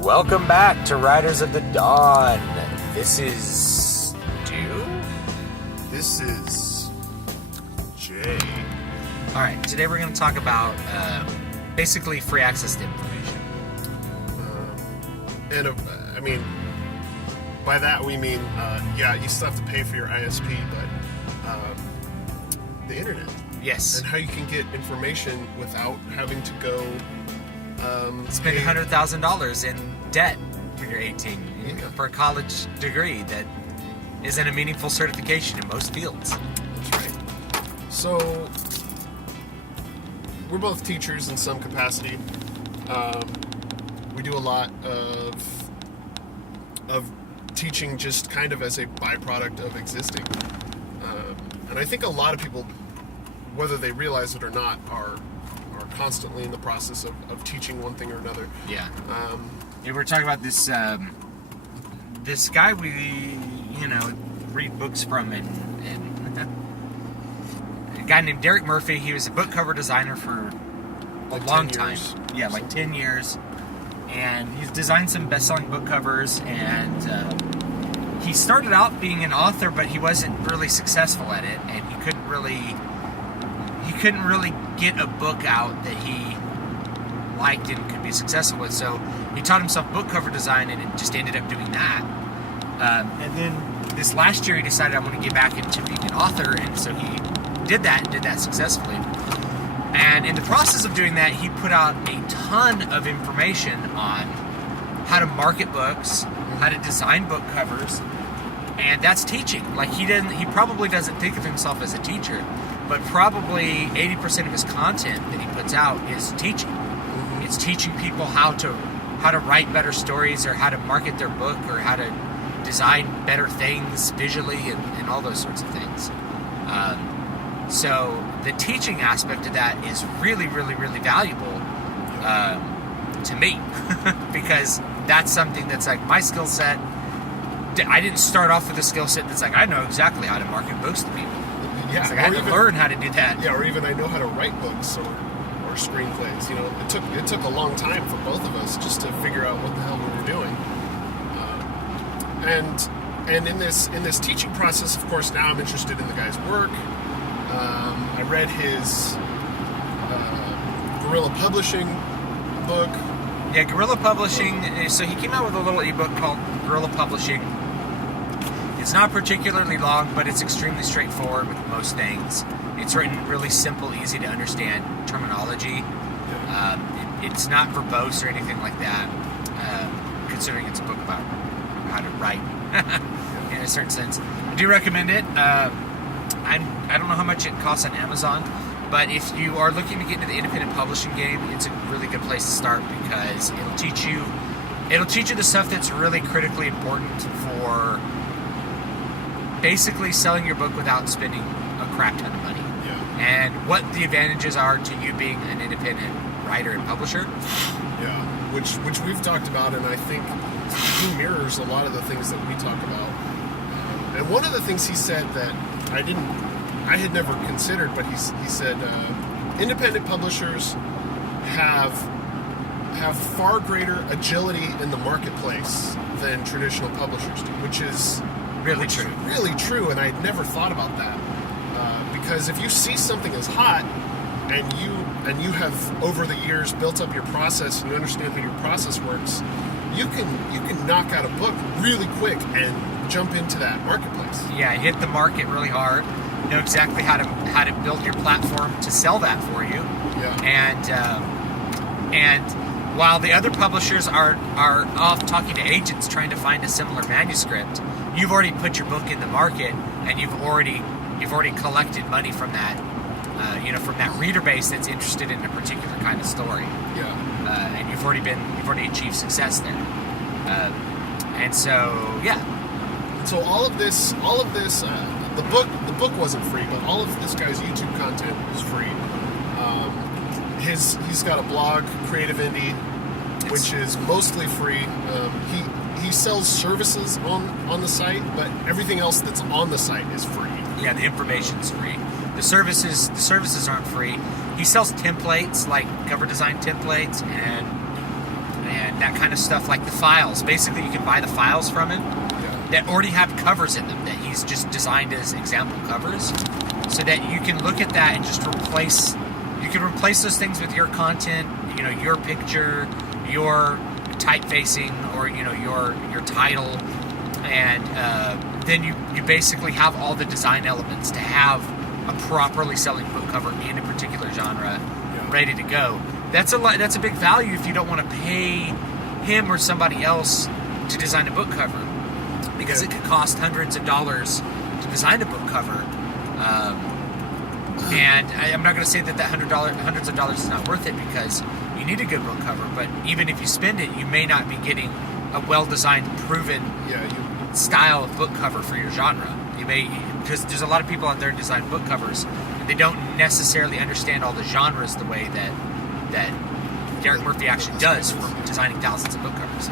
Welcome back to Riders of the Dawn. This is Stu. This is Jay. Alright, today we're going to talk about basically free access to information. I mean, by that we mean, you still have to pay for your ISP, but the internet. Yes. And how you can get information without having to go Spend $100,000 in debt when you're 18 for a college degree that isn't a meaningful certification in most fields. That's right. So, we're both teachers in some capacity. We do a lot of teaching just kind of as a byproduct of existing. And I think a lot of people, whether they realize it or not, are constantly in the process of teaching one thing or another. Yeah. We're talking about this this guy we read books from, and a guy named Derek Murphy. He was a book cover designer for a long time. Yeah, like 10 years. And he's designed some best-selling book covers, and he started out being an author, but he wasn't really successful at it, and he couldn't really get a book out that he liked and could be successful with. So he taught himself book cover design, and it just ended up doing that. And then this last year he decided, I want to get back into being an author, and so he did that successfully. And in the process of doing that, he put out a ton of information on how to market books, how to design book covers, and that's teaching. Like, he probably doesn't think of himself as a teacher, but probably 80% of his content that he puts out is teaching. It's teaching people how to write better stories, or how to market their book, or how to design better things visually, and all those sorts of things. So the teaching aspect of that is really, really, really valuable to me because that's something that's like my skill set. I didn't start off with a skill set that's like, I know exactly how to market books to people. Yeah, it's like I had to learn how to do that. Yeah, or even I know how to write books or screenplays. It took a long time for both of us just to figure out what the hell we were doing. And in this teaching process, of course, now I'm interested in the guy's work. I read his Guerrilla Publishing book. Yeah, Guerrilla Publishing. So he came out with a little ebook called Guerrilla Publishing. It's not particularly long, but it's extremely straightforward with most things. It's written really simple, easy to understand terminology. It's not verbose or anything like that, considering it's a book about how to write in a certain sense. I do recommend it. I don't know how much it costs on Amazon, but if you are looking to get into the independent publishing game, it's a really good place to start because it'll teach you the stuff that's really critically important for basically selling your book without spending a crap ton of money. Yeah. And what the advantages are to you being an independent writer and publisher. Yeah, which we've talked about, and I think he mirrors a lot of the things that we talk about. And one of the things he said that I had never considered, but he said independent publishers have far greater agility in the marketplace than traditional publishers do, which is really true. Really true, and I'd never thought about that. Because if you see something as hot, and you have over the years built up your process, and you understand how your process works, you can knock out a book really quick and jump into that marketplace. Yeah, hit the market really hard. Know exactly how to build your platform to sell that for you. Yeah. And while the other publishers are off talking to agents trying to find a similar manuscript, you've already put your book in the market, and you've already collected money from that, from that reader base that's interested in a particular kind of story. Yeah. And you've already achieved success there. And so, yeah. So all of this, the book wasn't free, but all of this guy's YouTube content is free. He's got a blog, Creative Indie, which is mostly free. He sells services on the site, but everything else that's on the site is free. Yeah, the information's free. The services aren't free. He sells templates, like cover design templates and that kind of stuff, like the files. Basically, you can buy the files from him that already have covers in them that he's just designed as example covers, so that you can look at that and just replace. You can replace those things with your content, your picture, your typefacing, or your title, and then you basically have all the design elements to have a properly selling book cover in a particular genre ready to go. That's a big value if you don't want to pay him or somebody else to design a book cover, because it could cost hundreds of dollars to design a book cover. And I'm not going to say that hundreds of dollars is not worth it, because you need a good book cover. But even if you spend it, you may not be getting a well-designed, proven style of book cover for your genre. You may, because there's a lot of people out there who design book covers, and they don't necessarily understand all the genres the way that Derek Murphy actually does for designing thousands of book covers.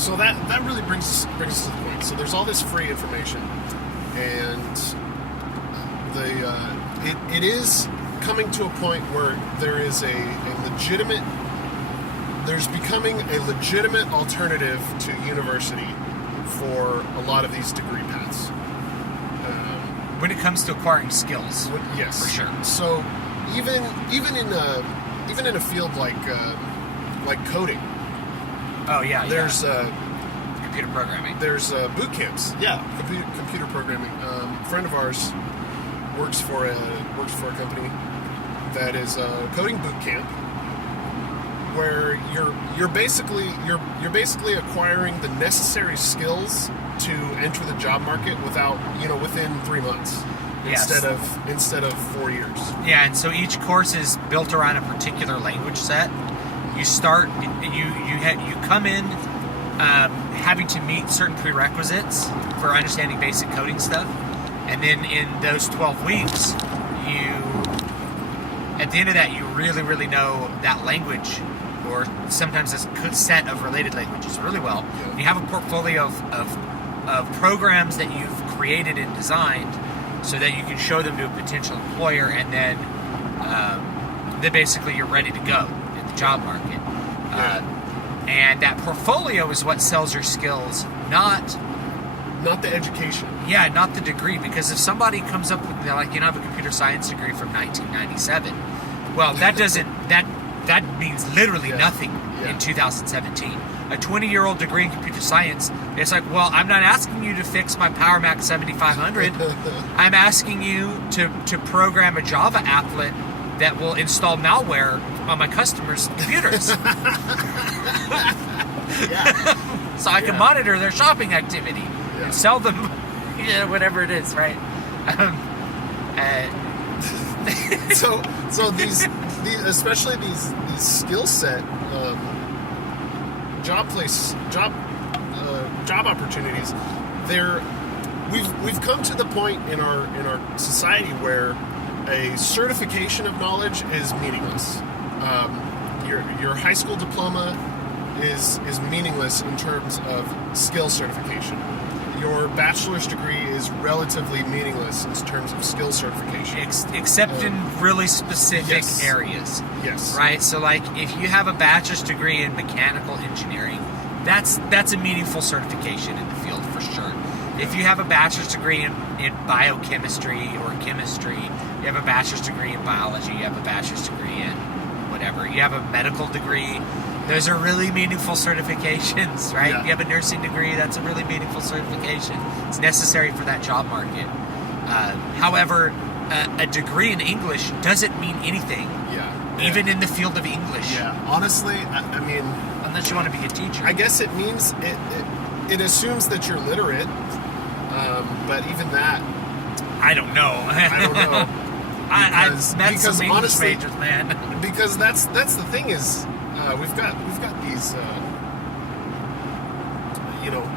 So that really brings us to the point. So there's all this free information, and it is coming to a point where there's becoming a legitimate alternative to university for a lot of these degree paths. When it comes to acquiring skills, yes, for sure. So even in a field like coding, there's computer programming. There's boot camps. Yeah, computer programming. A friend of ours works for a company that is a coding boot camp, where you're basically acquiring the necessary skills to enter the job market within 3 months instead of 4 years. Yeah, and so each course is built around a particular language set. You start, you come in having to meet certain prerequisites for understanding basic coding stuff, and then in those 12 weeks, at the end of that, you really, really know that language, or sometimes a set of related languages really well. Yeah. You have a portfolio of programs that you've created and designed, so that you can show them to a potential employer, and then basically you're ready to go in the job market. And that portfolio is what sells your skills, not the education. Yeah, not the degree. Because if somebody comes up with, I have a computer science degree from 1997, well, that means literally nothing in 2017. A 20-year-old degree in computer science, it's like, well, I'm not asking you to fix my Power Mac 7500. I'm asking you to program a Java applet that will install malware on my customers' computers. So I can monitor their shopping activity and sell them whatever it is, right? So these especially these skill set job opportunities, we've come to the point in our society where a certification of knowledge is meaningless. Your high school diploma is meaningless in terms of skill certification. Your bachelor's degree is relatively meaningless in terms of skill certification. Except in really specific areas. Yes. Right? So, if you have a bachelor's degree in mechanical engineering, that's a meaningful certification in the field for sure. If you have a bachelor's degree in biochemistry or chemistry, you have a bachelor's degree in biology, you have a bachelor's degree in whatever, you have a medical degree, those are really meaningful certifications, right? Yeah. You have a nursing degree, that's a really meaningful certification. It's necessary for that job market. However, a degree in English doesn't mean anything, even in the field of English. Yeah, honestly, I mean... Unless you want to be a teacher. I guess it means... It assumes that you're literate, but even that... I don't know. I've met some English majors, man. Because that's the thing is... We've got these,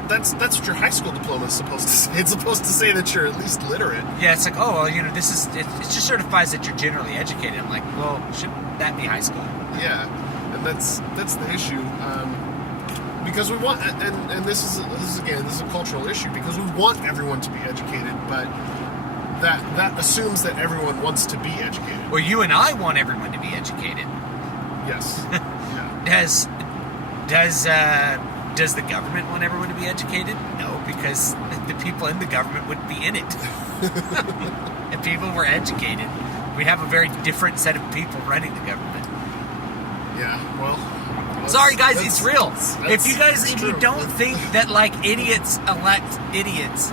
that's what your high school diploma is supposed to say. It's supposed to say that you're at least literate. Yeah, it's like, oh, well, it just certifies that you're generally educated. I'm like, well, shouldn't that be high school? Yeah, and that's the issue. Because we want, and this is a cultural issue, because we want everyone to be educated, but that assumes that everyone wants to be educated. Well, you and I want everyone to be educated. Yes. Yeah. Does the government want everyone to be educated? No, because the people in the government wouldn't be in it. If people were educated, we'd have a very different set of people running the government. Yeah, well... Sorry, guys, it's real. If you true. don't think that, like, idiots elect idiots,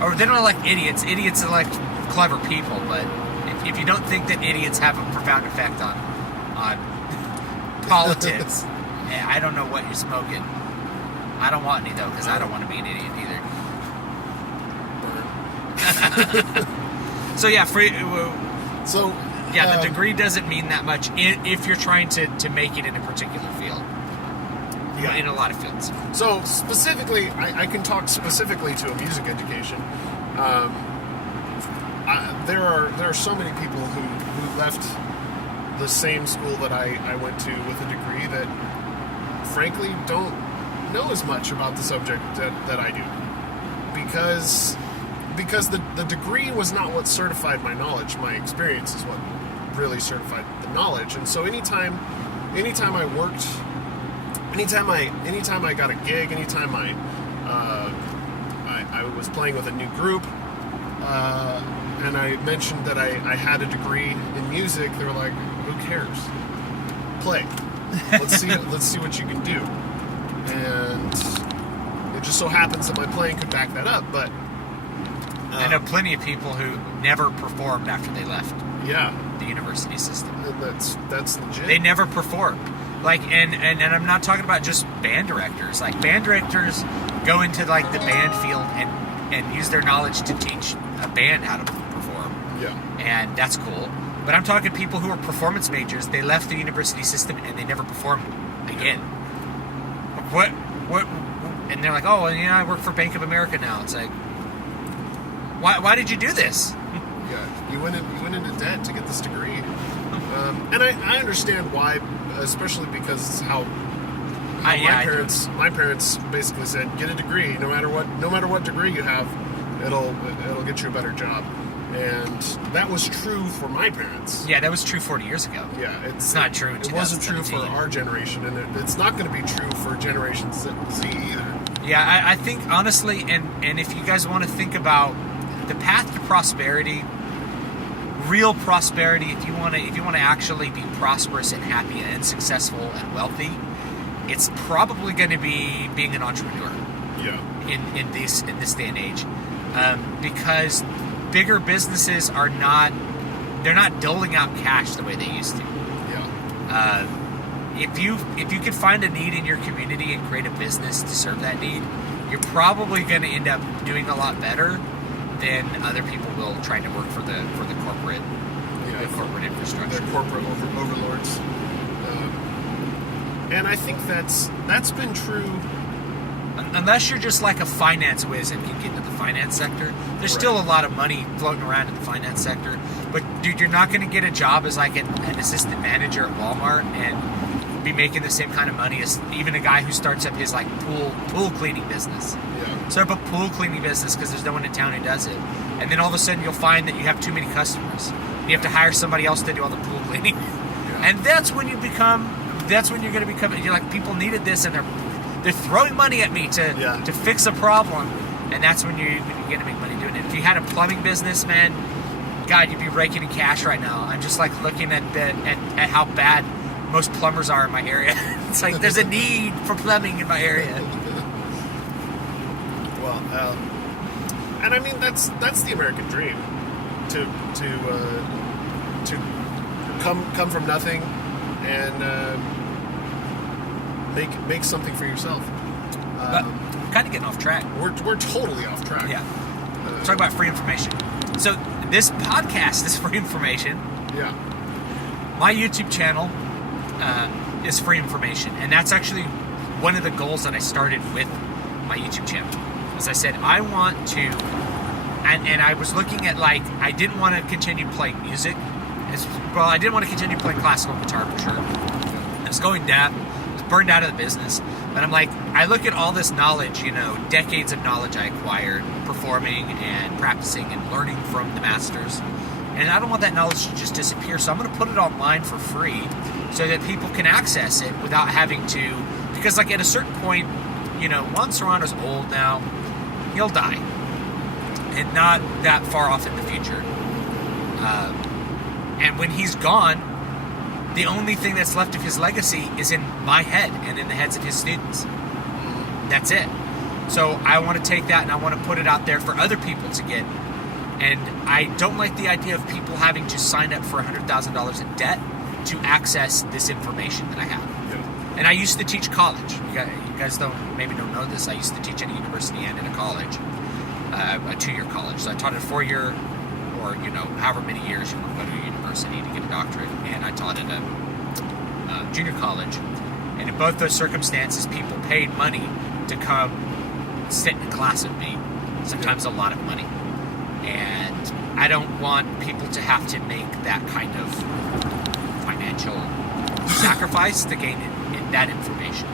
or they don't elect idiots elect clever people, but if you don't think that idiots have a profound effect on politics, I don't know what you're smoking. I don't want any, though, because I don't want to be an idiot either. So, yeah, the degree doesn't mean that much if you're trying to make it in a particular field. Yeah. In a lot of fields. So, specifically, I can talk specifically to a music education. There are so many people who left the same school that I went to with a degree that, frankly, don't know as much about the subject that I do. Because the degree was not what certified my knowledge. My experience is what really certified the knowledge. And so anytime I worked, anytime I got a gig, anytime I was playing with a new group, and I mentioned that I had a degree in music, they were like, "Who cares? Play. Let's see what you can do." And it just so happens that my playing could back that up. But I know plenty of people who never performed after they left. Yeah, the university system. And that's legit. They never performed. Like, and I'm not talking about just band directors. Like, band directors go into, like, the band field and use their knowledge to teach a band how to perform. Yeah. And that's cool. But I'm talking people who are performance majors. They left the university system and they never performed again. What? And they're like, oh, well, I work for Bank of America now. It's like, why did you do this? Yeah, you went into debt to get this degree. And I understand why, especially because how my parents basically said, get a degree, no matter what degree you have, it'll get you a better job. And that was true for my parents. Yeah, that was true 40 years ago. Yeah, it's not true in 2017. It wasn't true for our generation, and it's not going to be true for Generation Z either. Yeah, I think honestly, and if you guys want to think about the path to prosperity, real prosperity, if you want to actually be prosperous and happy and successful and wealthy, it's probably going to be being an entrepreneur. Yeah. In this day and age, because bigger businesses they're not doling out cash the way they used to. Yeah. If you could find a need in your community and create a business to serve that need, you're probably going to end up doing a lot better than other people will trying to work for the corporate infrastructure. They're corporate overlords. And I think that's been true. Unless you're just like a finance whiz and can get into the finance sector, there's still a lot of money floating around in the finance sector. But dude, you're not going to get a job as like an assistant manager at Walmart and be making the same kind of money as even a guy who starts up his like pool cleaning business. Yeah. Start up a pool cleaning business because there's no one in town who does it, and then all of a sudden you'll find that you have too many customers. You have to hire somebody else to do all the pool cleaning, and that's when you're going to become. You're like, people needed this, and they're throwing money at me to fix a problem, and that's when you're going to make money doing it. If you had a plumbing business, man, God, you'd be raking in cash right now. I'm just like looking at how bad most plumbers are in my area. It's like there's a need for plumbing in my area. Well, and I mean that's the American dream, to come from nothing and make something for yourself. But we're kind of getting off track. We're totally off track. Yeah. Talk about free information. So this podcast is free information. Yeah. My YouTube channel is free information, and that's actually one of the goals that I started with my YouTube channel. As I said, I want to, and I was looking at, like, I didn't want to continue playing music. I didn't want to continue playing classical guitar for sure. I was going deaf. I was burned out of the business. But I'm like, I look at all this knowledge, decades of knowledge I acquired performing and practicing and learning from the masters. And I don't want that knowledge to just disappear, so I'm going to put it online for free so that people can access it without having to. Because like at a certain point, Juan Serrano's old now. He'll die, and not that far off in the future. And when he's gone, the only thing that's left of his legacy is in my head and in the heads of his students. That's it. So I want to take that and I want to put it out there for other people to get. And I don't like the idea of people having to sign up for $100,000 in debt to access this information that I have. Yeah. And I used to teach college. You guys maybe don't know this. I used to teach at a university and at a college, a 2-year college. So I taught at a 4-year, or however many years you want to go to a university to get a doctorate. And I taught at a junior college. And in both those circumstances, people paid money to come sit in class with me. Sometimes a lot of money. And I don't want people to have to make that kind of financial sacrifice to gain that information.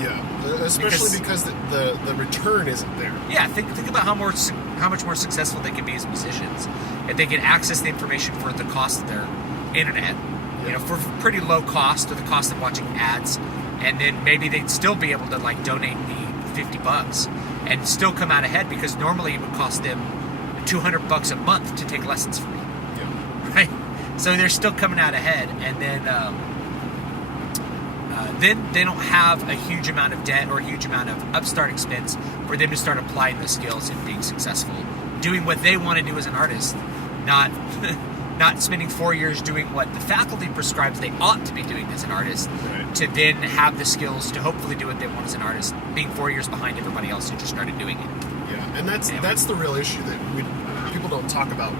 Yeah, especially because the return isn't there. Yeah, think about how much more successful they can be as musicians if they can access the information for the cost of their internet, for pretty low cost, or the cost of watching ads, and then maybe they'd still be able to like donate me $50 and still come out ahead, because normally it would cost them $200 a month to take lessons from me. Yeah. Right? So they're still coming out ahead, and then they don't have a huge amount of debt or a huge amount of upstart expense for them to start applying those skills and being successful, doing what they want to do as an artist, not spending 4 years doing what the faculty prescribes they ought to be doing as an artist, Right. to then have the skills to hopefully do what they want as an artist, being 4 years behind everybody else who just started doing it. Yeah, and that's the real issue that people don't talk about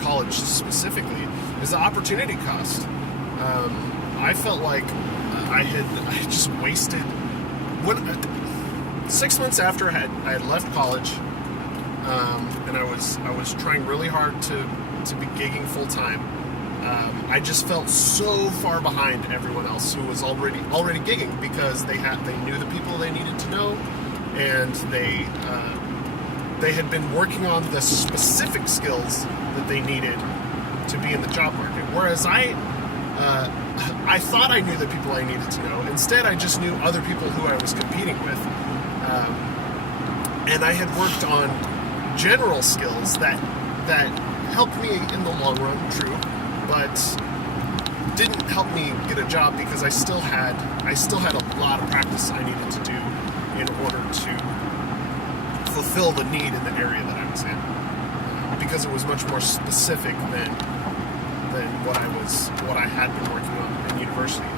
college specifically, is the opportunity cost. I felt like I had just wasted 6 months after I had left college, and I was trying really hard to be gigging full time. I just felt so far behind everyone else who was already gigging, because they knew the people they needed to know, and they had been working on the specific skills that they needed to be in the job market. Whereas I thought I knew the people I needed to know. Instead, I just knew other people who I was competing with, and I had worked on general skills that helped me in the long run, true, but didn't help me get a job, because I still had a lot of practice I needed to do in order to fulfill the need in the area that I was in, because it was much more specific than what I had been working on in university.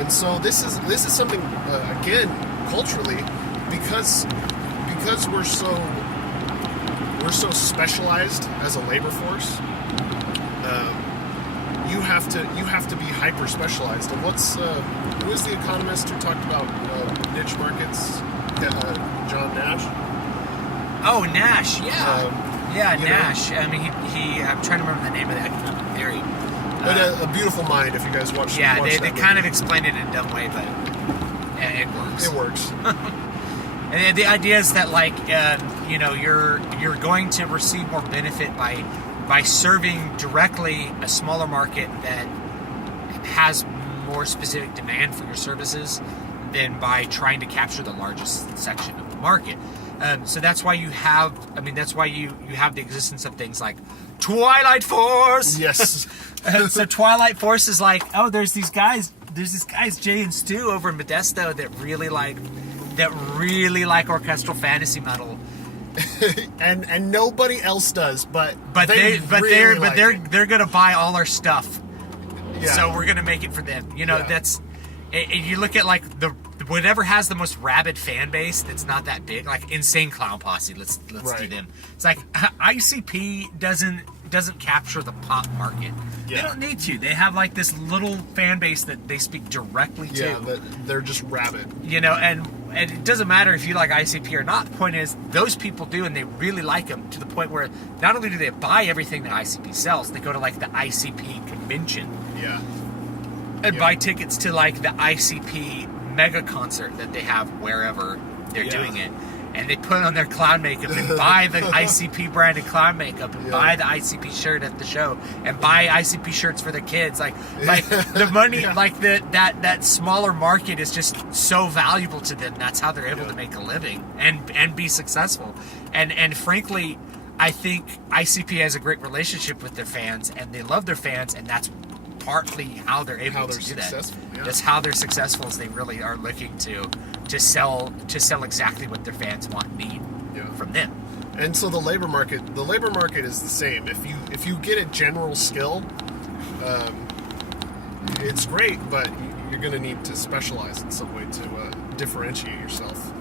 And so this is something, again, culturally, because we're so specialized as a labor force. You have to be hyper specialized. And who was the economist who talked about niche markets? John Nash. Oh, Nash, yeah. Nash. Know? I mean, he I'm trying to remember the name of the economic theory. But a beautiful mind, if you guys watch. Yeah, watch they kind of explained it in a dumb way, but it works. It works. And the idea is that, like, you're going to receive more benefit by serving directly a smaller market that has more specific demand for your services than by trying to capture the largest section of the market. So that's why you have the existence of things like Twilight Force. Yes. So Twilight Force is like, there's these guys Jay and Stu over in Modesto that really like orchestral fantasy metal, and nobody else does, but they're they're gonna buy all our stuff. Yeah. So we're gonna make it for them. Yeah. That's, you look at like whatever has the most rabid fan base that's not that big, like Insane Clown Posse. Let's Right. do them. It's like ICP doesn't capture the pop market. Yeah. They don't need to. They have like this little fan base that they speak directly to. Yeah, but they're just rabid. And it doesn't matter if you like ICP or not. The point is, those people do, and they really like them, to the point where not only do they buy everything that ICP sells, they go to like the ICP convention Yeah. and buy tickets to like the ICP mega concert that they have wherever they're doing it. and they put on their clown makeup and buy the ICP branded clown makeup and buy the ICP shirt at the show and buy ICP shirts for their kids. Like the money, like that smaller market is just so valuable to them. That's how they're able to make a living and be successful. And frankly, I think ICP has a great relationship with their fans, and they love their fans, and that's partly how they're able to do that. Yeah. That's how they're successful, is they really are looking to sell exactly what their fans want and need from them. And so the labor market is the same. If you get a general skill, it's great, but you're going to need to specialize in some way to differentiate yourself.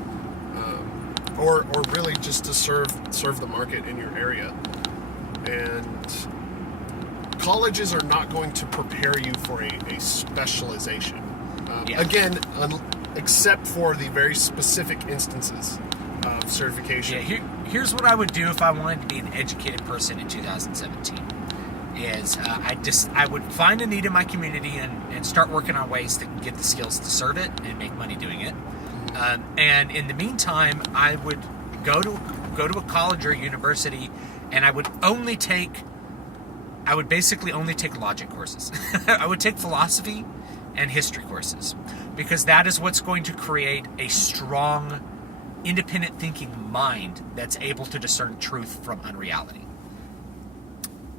Or really just to serve the market in your area. And colleges are not going to prepare you for a specialization. Again, except for the very specific instances of certification. Yeah, here's what I would do if I wanted to be an educated person in 2017. Is I would find a need in my community and start working on ways to get the skills to serve it and make money doing it. And in the meantime, I would go to a college or a university, and I would basically only take logic courses. I would take philosophy and history courses, because that is what's going to create a strong, independent thinking mind that's able to discern truth from unreality.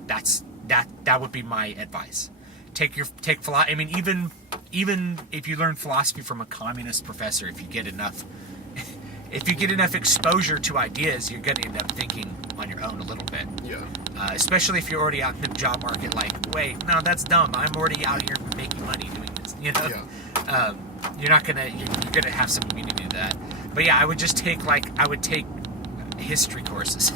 That would be my advice. Take philosophy. I mean, even if you learn philosophy from a communist professor, if you get enough exposure to ideas, you're going to end up thinking on your own a little bit. Yeah. Especially if you're already out in the job market. Like, wait, no, that's dumb. I'm already out here making money doing this. You know. Yeah. You're gonna have some immunity to that. But yeah, I would take history courses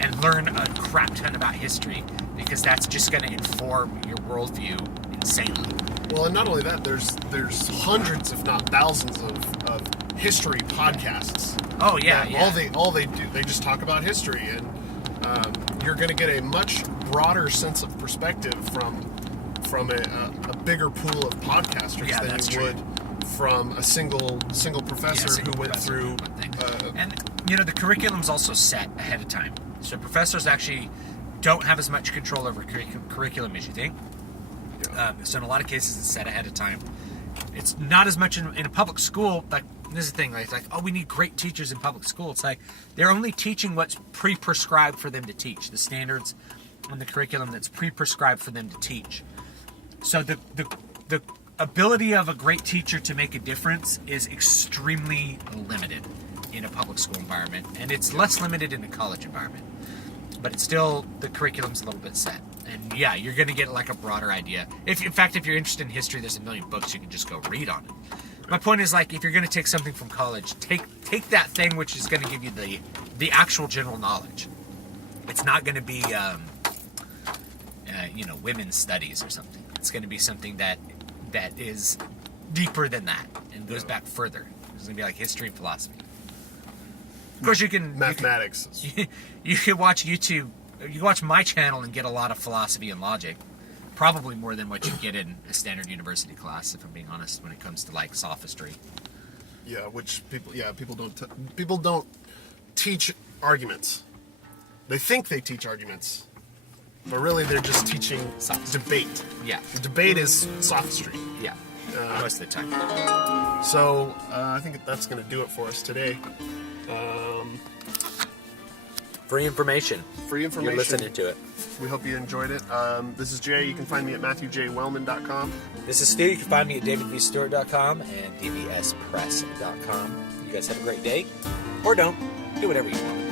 and learn a crap ton about history, because that's just going to inform your worldview insanely. Well, and not only that, there's hundreds, if not thousands, of history podcasts. Oh yeah, yeah. All they do, they just talk about history, and you're going to get a much broader sense of perspective from a bigger pool of podcasters than you would from a single professor who went through. And the curriculum's also set ahead of time, so professors actually don't have as much control over curriculum as you think. Yeah. So in a lot of cases, it's set ahead of time. It's not as much in a public school. Like, this is the thing. Like, oh, we need great teachers in public school. It's like they're only teaching what's pre-prescribed for them to teach. The standards and the curriculum that's pre-prescribed for them to teach. So the ability of a great teacher to make a difference is extremely limited in a public school environment, and it's less limited in a college environment. But it's still, the curriculum's a little bit set. And yeah, you're going to get like a broader idea. If you're interested in history, there's a million books you can just go read on it. My point is, like, if you're going to take something from college, take that thing which is going to give you the actual general knowledge. It's not going to be, women's studies or something. It's going to be something that is deeper than that and goes back further. It's going to be like history and philosophy. Of course, you can... Mathematics. You can watch YouTube. You can watch my channel and get a lot of philosophy and logic. Probably more than what you get in a standard university class, if I'm being honest, when it comes to, like, sophistry. Yeah, which people don't teach arguments. They think they teach arguments, but really they're just teaching debate. Yeah. The debate is sophistry. Yeah. Most of the time. So, I think that's going to do it for us today. Free information. You're listening to it. We hope you enjoyed it. This is Jay. You can find me at MatthewJWellman.com. This is Stu. You can find me at DavidVStewart.com and DVSPress.com. You guys have a great day. Or don't. Do whatever you want.